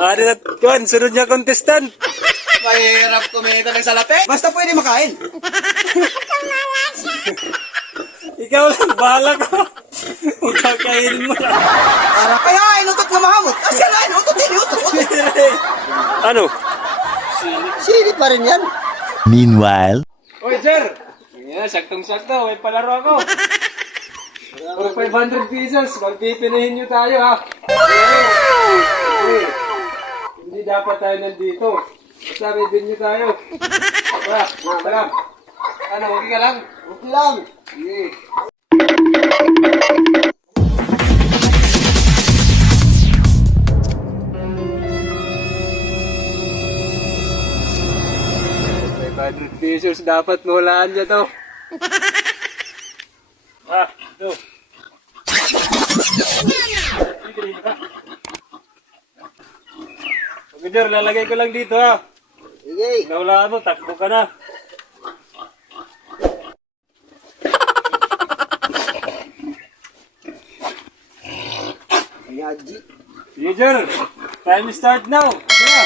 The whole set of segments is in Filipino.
Ano na, kuhan, sunod niya contestant. Mahirap kumita ng salapi. Basta pwede makain. Ikaw lang, bahala ka. Ikaw kainin mo lang. Kaya inutot nga mahamot. Asya na, inutotin. Ano? Sili pa rin yan. Meanwhile, Oy, sir! Yan, saktong-sakto. May palaro ako. For 500 pesos, magpipinahin nyo tayo, ha? Okay. Hindi dapat tayo nandito. Basta may binyo tayo. Tara. Ano, okay ka lang? Okay lang. Sige. $500 dapat mulaan niya to. Ito. Pagkajar, lalagay ko lang dito, ha. Sige. Naulaan mo, takbo ka na. Yaji. Sige, Jer. Time start now. Kaya,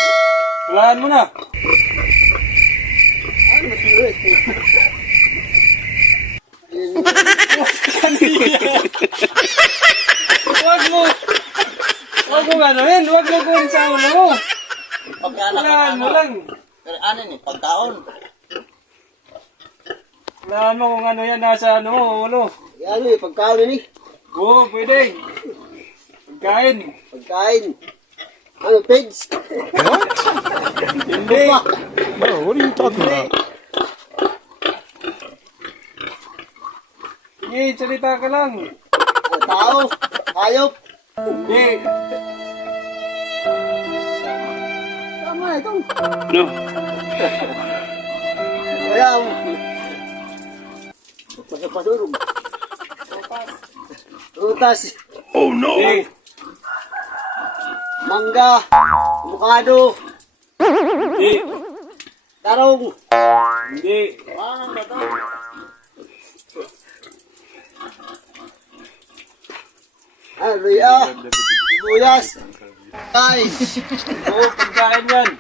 ulaan mo na. Ano masuro eh. Huwag mo gano'n. Huwag mo kunin sa ulo mo. Ulaan mo lang. Pero ano ni, pagkaon. Ulaan mo kung ano yan nasa ano mo, ulo. Ano eh, pagkaon ni. Oo, pwede. Pagkain. Pagkain. Ano, pigs? Hindi. what are you talking about? Sige, salita ka lang. Ano, tao? Hayop? Hindi. Tama ito. No. Kaya, pasurog. Rutas. Hindi. Mangga. Avocado. Hindi. Tarong. Hindi. Ano ba ito? Ah, luya. Sibuyas. Ay. Oo, pagkain yan.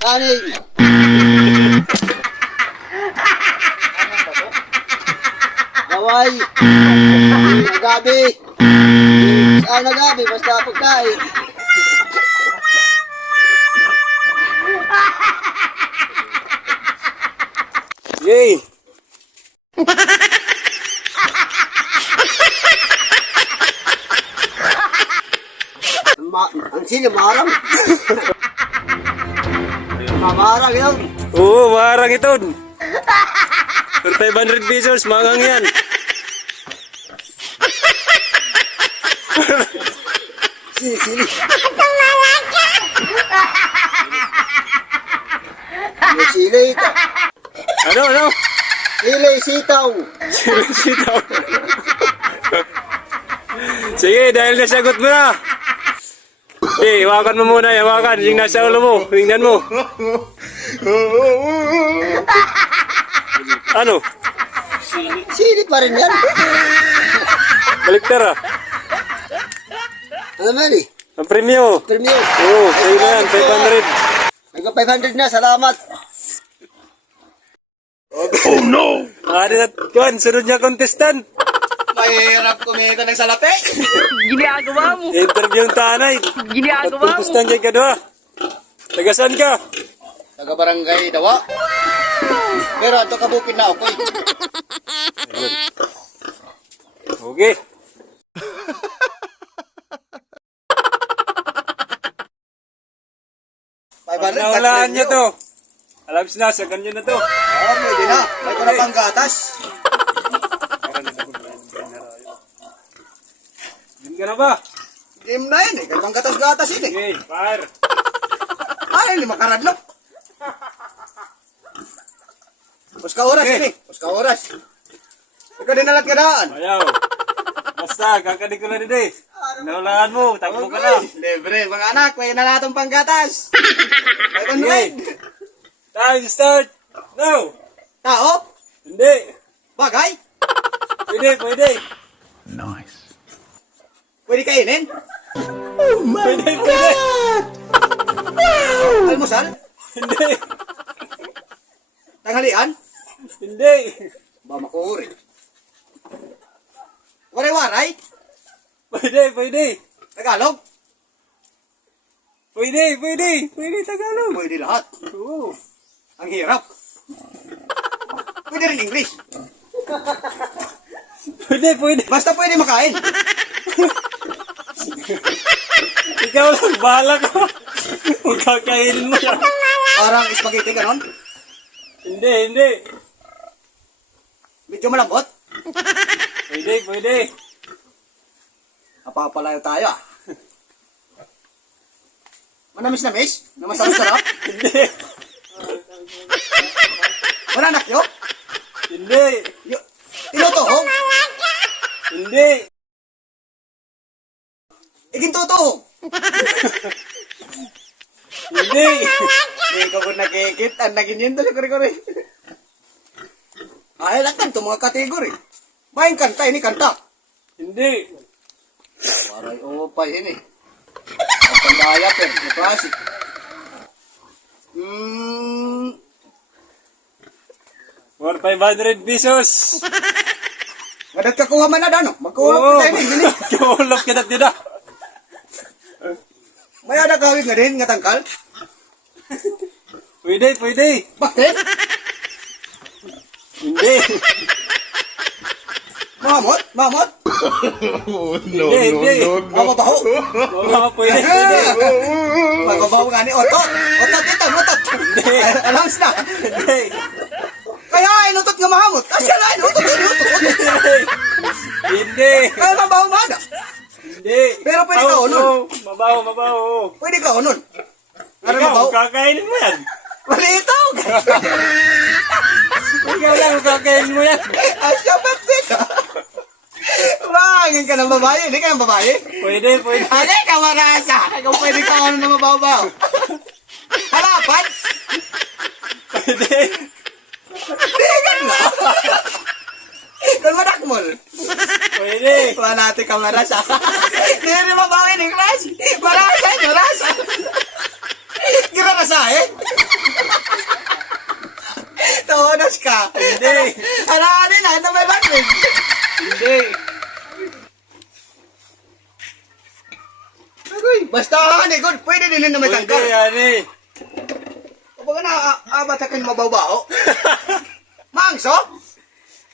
Kanin. Gaway. Nagabi. Nagabi, basta pagkain. Yay! Ang sino, marang? Marang yun. Oo, marang ito. For 500 pesos, mangang yan. Sili. Sili ito. Ano? Sili, sitaw. Sitaw. Sige, dahil nasagot mo na. Okay, hawakan mo muna, hawakan. Yung nasa ulo mo, tingnan mo. Ano? Sili pa rin yan. Baliktar ah. Ano man eh? Ang premyo. Premium. Oo, sa'yo na yan, 500. Hanggang 500 na, salamat. Oh no! Ano na, kuhan, sunod niya contestant. Mahirap kumita ng salapi. Ginagawa mo. Interview yung tanay. Ginagawa mo. Contestant kay Kadwa. Tagasan ka? Taga barangay Dawa. Pero ato kabukid na ako. Okay. Nahulaan niyo to. Alam na, sa ganyan na to. Oo, pwede na. May ko na pang gatas. Din ka na ba? Game na yun eh. Kaya pang gatas-gatas yun eh. Okay, fire. Ay, lima karadlok. Puska oras Okay. yun eh. Puska oras. Ikaw din nalat ka daan. Ayaw. Basta, kakadig ko na din eh. Nahulaan mo, takbo ka na. Libre, mga anak. May na natong pang gatas. 500. Time start. No. Tao? Hindi. Bagay? Pwede. Pwede kainin? Pwede, pwede. Almusal? Hindi. Tanghalian? Hindi. Ba makuri. Waray-waray? Pwede, pwede. Tagalog? Pwede, pwede. Pwede Tagalog. Pwede lahat. Oo. Ang hirap. Pwede rin English. Pwede, pwede. Basta pwede makain. Ikaw lang, bahala ka. Huwag kakainin mo lang. Parang spaghetti, ganon. Hindi, hindi. Medyo malambot. Pwede, pwede. Napapalayo tayo ah. Manamis-namis? Na masarap-sarap? Hindi. Mananak nyo? Hindi. Tinutuhog? Hindi. Igintutuhog? Hindi. Hindi ko kung nakikit. Ang naging yun tuloy kore-kore. Ay, lang ito mga kategory. Maing kanta, ini kanta. Hindi. Waray opay ini. Ang pandaya per, yung klase. For 500 pesos. Ngadat kakuha man na dano. Magkuulog kita ini. Kulok kita tidak. May ada kawig nga din, nga tangkal. Pwede, pwede. Bakit? Hindi. Mahamot? Mahamot? Hindi, hindi. Mababaho? Mga pwede, pwede. Mababaho nga ni Otot. Otot ito, otot. Alams na. Hindi. Kaya inutot nga mahamot. Asya na, inutot, inutot. Hindi. Kaya mabaho nga na. Hindi. Pero pwede ka unon. Mabaho, mabaho. Pwede ka unon. Ano Ikaw, mabaho? kakainin mo yan. Malitaw. Ikaw lang, kakainin mo yan. Asya patit. Bangin ka ng babae. Hindi ka ng babae. Pwede, pwede. Hindi ka marasa. Ikaw pwede ka unon na mabaho-baho. Harapan. Pwede. Hindi ka na. Kung madakmol. Pwede. Wala natin ka marasa. Hindi rin mabawi ng class. Marasa nyo, rasa. Girarasa eh. Tuhonos ka. Hindi. Harahanin na, ito may bakit. Hindi. Agoy, basta hani, good. Pwede din na may Pwede, tangkal. yani. Kapag na-abatakin mababaho. Mangso?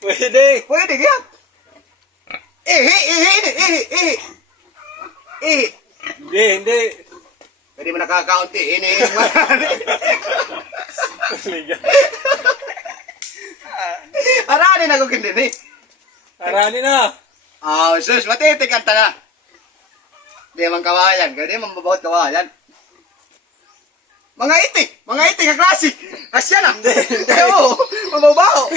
Pwede. Pwede kaya. Ihi. Hindi, hindi. Pwede mo nakakaunti. Ini. Harahanin ako kindi ni. Arani na. Sus, matitikan ta na. Di man kawayan, gani man mabawat kawayan. Mga iti ka klase. Asya na. Oo, mababaho.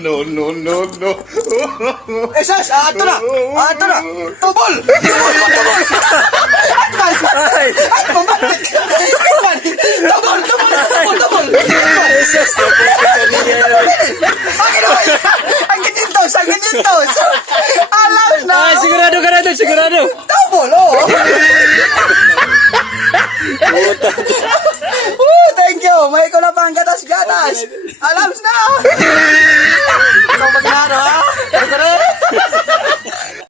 No. Sus, ato na. Tubol. Tubol. Ang ginintos. Alam na. Sigurado ka na doon, sigurado. Tubol, thank you. May ko na pang gatas-gatas. Alam na.